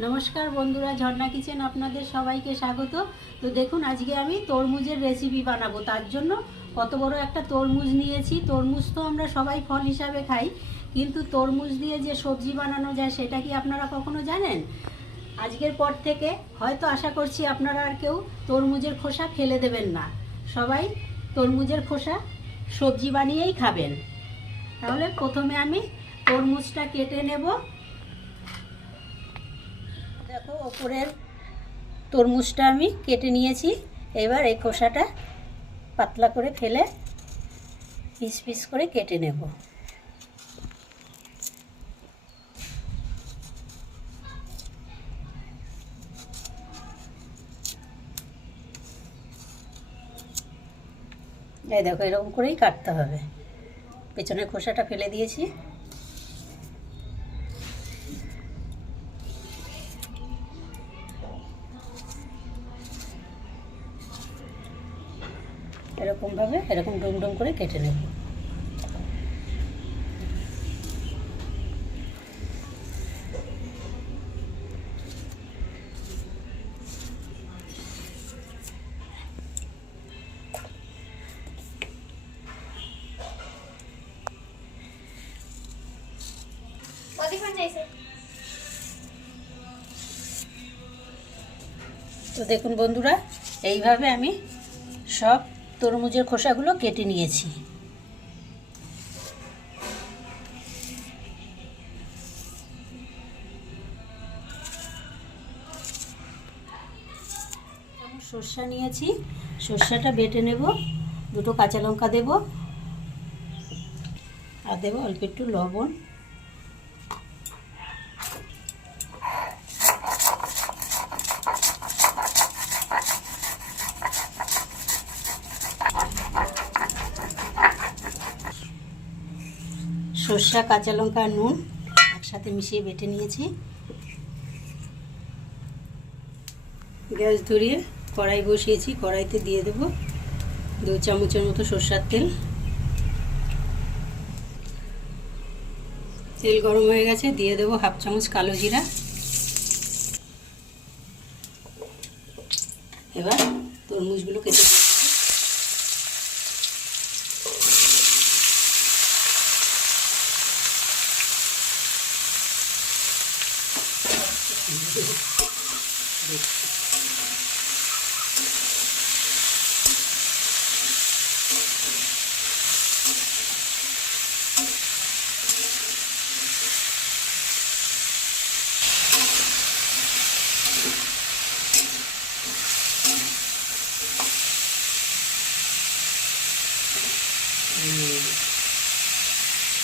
নমস্কার বন্ধুরা, ঝর্ণা কিচেন আপনাদের সবাইকে স্বাগত। তো দেখুন, আজকে আমি তরমুজের রেসিপি বানাবো। তার জন্য কত বড় একটা তরমুজ নিয়েছি। তরমুজ তো আমরা সবাই ফল হিসাবে খাই, কিন্তু তরমুজ দিয়ে যে সবজি বানানো যায় সেটা কি আপনারা কখনো জানেন? আজকের পর থেকে হয়তো আশা করছি আপনারা আর কেউ তরমুজের খোসা ফেলে দেবেন না, সবাই তরমুজের খোসা সবজি বানিয়েই খাবেন। তাহলে প্রথমে আমি তরমুজটা কেটে নেব। দেখো, ওপরের তরমুজটা আমি কেটে নিয়েছি। এবার এই খোসাটা পাতলা করে ফেলে পিস পিস করে কেটে নেব। এই দেখো, এরকম করেই কাটতে হবে। পেছনের খোসাটা ফেলে দিয়েছি। এরকমভাবে এরকম ডুম ডুম করে কেটে নেব। তো দেখুন বন্ধুরা, এইভাবে আমি সব তরমুজের খোসাগুলো কেটে নিয়েছি। সর্ষা নিয়েছি, সর্ষাটা বেটে নেব। দুটো কাঁচা লঙ্কা দেব, আর দেবো অল্প একটু লবণ। সর্ষা, কাঁচা লঙ্কা আর নুন একসাথে মিশিয়ে বেটে নিয়েছি। গ্যাস ধরিয়ে কড়াই বসিয়েছি। কড়াইতে দিয়ে দেব 2 চামচের মতো সর্ষার তেল। তেল গরম হয়ে গেছে, দিয়ে দেব 1/2 চামচ কালো জিরা। এবার তরমুজগুলো কেটে দিয়ে দেবো।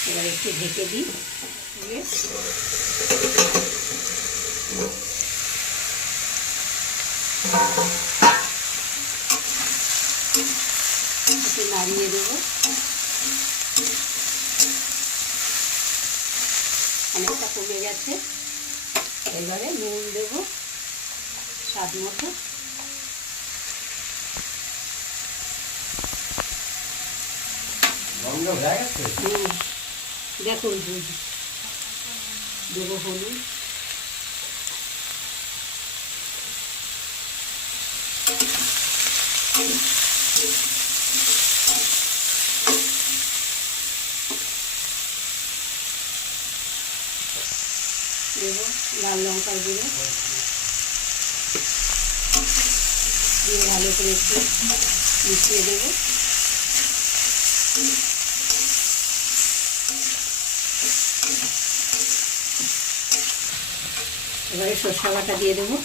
এবার একটু ঢেকে দিই। একটু নাড়িয়ে দেবো। অনেকটা কমে গেছে। এবারে নুন দেবো স্বাদ মতো। দেখুন, দেবো হলুদ, দেবো লাল লঙ্কার গুঁড়ো, দিয়ে ভালো করে একটু মিশিয়ে দেবো। এবারে সরষা বাটা দিয়ে দেবো,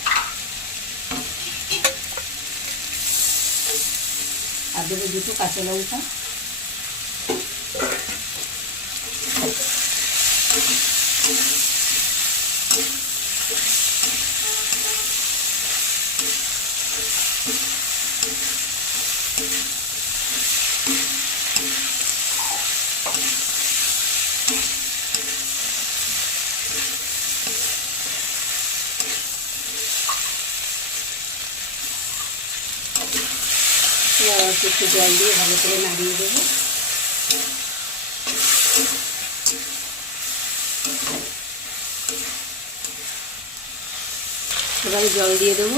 আর দেবো 2 কাঁচা লঙ্কা। একটু জল দিয়ে ভালো করে নাড়িয়ে দেবো। এবারে জল দিয়ে দেবো।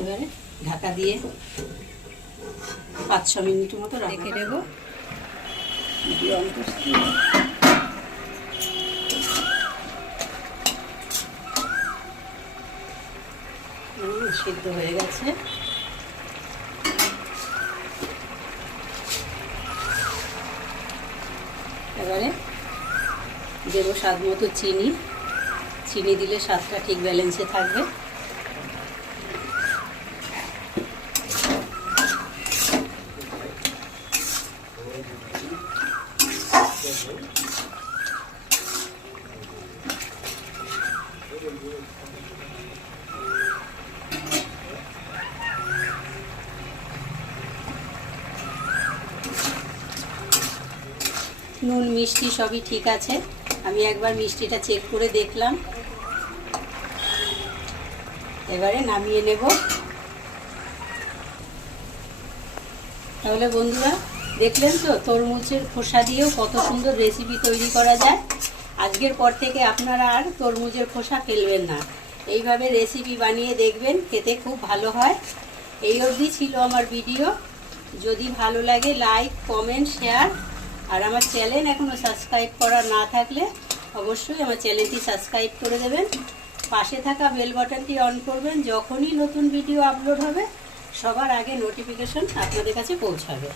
এবারে ঢাকা দিয়ে 5-6 মিনিটের মতো রেখে দেবো। সিদ্ধ হয়ে গেছে। এবারে দেবো স্বাদ মতো চিনি। চিনি দিলে স্বাদটা ঠিক ব্যালেন্সে থাকবে। নুন মিষ্টি সবই ঠিক আছে। আমি একবার মিষ্টিটা চেক করে দেখলাম। এবারে নামিয়ে নেব। তাহলে বন্ধুরা দেখলেন তো তরমুজের খোসা দিয়েও কত সুন্দর রেসিপি তৈরি করা যায়। আজকের পর থেকে আপনারা আর তরমুজের খোসা ফেলবেন না, এইভাবে রেসিপি বানিয়ে দেখবেন, খেতে খুব ভালো হয়। এই অবধি ছিল আমার ভিডিও। যদি ভালো লাগে লাইক, কমেন্ট, শেয়ার। আর আমার চ্যানেল এখনও সাবস্ক্রাইব করা না থাকলে অবশ্যই আমার চ্যানেলটি সাবস্ক্রাইব করে দেবেন। পাশে থাকা বেল বাটনটি অন করবেন, যখনই নতুন ভিডিও আপলোড হবে সবার আগে নোটিফিকেশন আপনাদের কাছে পৌঁছাবে।